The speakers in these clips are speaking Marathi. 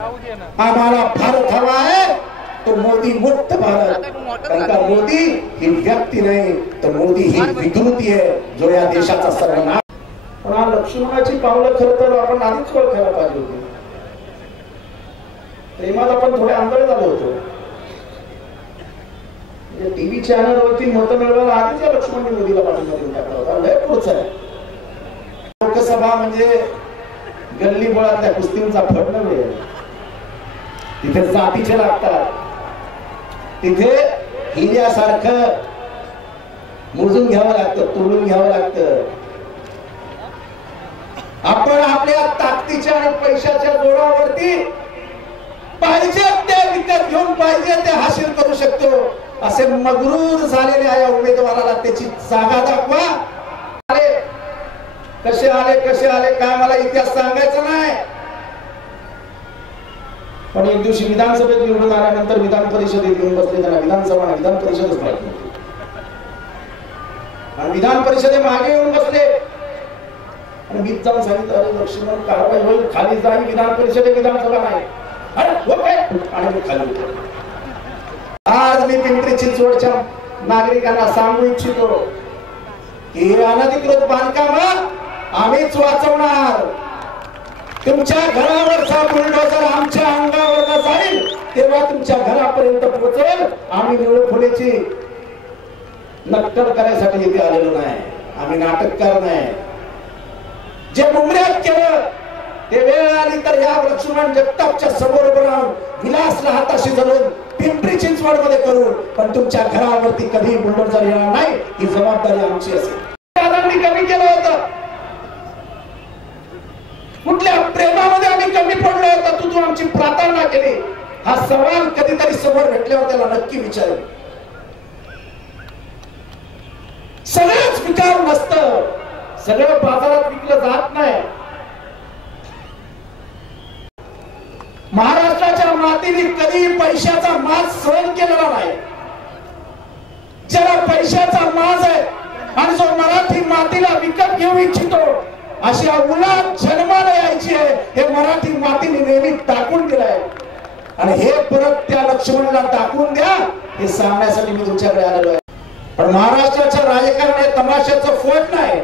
आम्हाला भारत हवा आहे तो मोदी मुक्त भारत। कारण का मोदी ही व्यक्ती नाही तर मोदी ही विकृती आहे जो या देशाचा सर्वनाश। पण हा लक्ष्मणाची पावलं खरं तर आपण आधीच ओळखायला पाहिजे होती। प्रेमात आपण थोडे आंधळे झालो होतो। टीव्ही चॅनल वरती मत मिळवायला आधीच या लक्ष्मण मोदीला पाठिंबा देऊन टाकला होता। लय पुढचा आहे। लोकसभा म्हणजे गल्ली बोळातल्या कुस्तींचा फड नव्हे। तिथे जातीचे लागतात, तिथे हिऱ्यासारखं मोजून घ्यावं लागतं, तोडून घ्यावं लागतं। आपण आपल्या ताकदीच्या आणि पैशाच्या जोरावरती पाहिजे ते विकत घेऊन पाहिजे ते हासिल करू शकतो। असे मगरूर झालेल्या या उमेदवाराला त्याची जागा दाखवा। कसे आले काय मला इतिहास सांगायचा नाही। पण एक दिवशी विधानसभेत निवडून आल्यानंतर विधान परिषदेत येऊन बसले। त्यांना विधानसभा विधान परिषदच माहित नव्हती आणि विधान परिषदे मागे येऊन बसले आणि मी जाऊन सांगितलं, अरे लक्ष्मण कारवाई होईल, खाली जाईल, विधान परिषदे विधानसभा नाही। अरे हो काय? आणि मी खाली उतरलो। आज मी पिंपरी चिंचवडच्या नागरिकांना सांगू इच्छितो की अनधिकृत बांधकाम आम्हीच वाचवणार। तुमच्या घरावरचा बुलडोझर आमच्या अंगावर जाईल तेव्हा तुमच्या घरापर्यंत पोहोचेल। आम्ही निवडणुकीची नक्कल करायसाठी इथे आलेलो नाही, आम्ही नाटककार नाही। जे मुंबईत केलं ते वेळ आली तर या लक्ष्मण जगतापच्या समोर उभं राहून विलासला हाताशी धरून पिंपरी चिंचवड मध्ये करू, पण तुमच्या घरावरती कधी बुलडोझर येणार नाही ही जबाबदारी आमची असेल। दादांनी कमी केलं होतं, कुठल्या प्रेमामध्ये आम्ही कमी पडलो होतो, तू आमची प्रार्थना केली। हा सवाल कधीतरी समोर भेटल्यावर त्याला नक्की विचारेल। सगळंच विकार नसतं, सगळं बाजारात विकलं जात नाही। महाराष्ट्राच्या मातीने कधी पैशाचा माज सहन केलेला नाही। ज्याला पैशाचा माज आहे आणि जो मराठी मातीला विकत घेऊ इच्छितो अशा उलाट जन्माला यायची आहे हे मराठी मातीने नेहमी टाकून दिलंय आणि हे परत त्या लक्ष्मणला टाकून द्या हे सांगण्यासाठी मी तुमच्याकडे आलेलो आहे। पण महाराष्ट्राच्या राजकारणात तमाशाचं फोट नाही,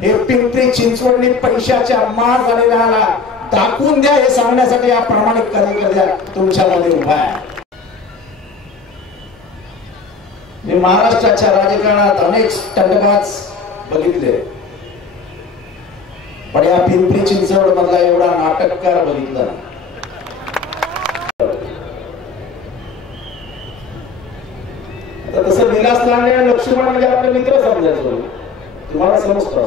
हे पिंपरी चिंचवडने पैशाच्या मार झालेल्याला टाकून द्या हे सांगण्यासाठी या प्रामाणिक कार्यकर्त्या तुमच्यामध्ये उभा आहे। मी महाराष्ट्राच्या राजकारणात अनेक स्टंटबाज बघितले, पण या पिंपरी चिंचवड मधला एवढा नाटककार बघितला। तसं विलास लांडे लक्ष्मण म्हणजे आपले मित्र समजायचो, तुम्हाला समजतो।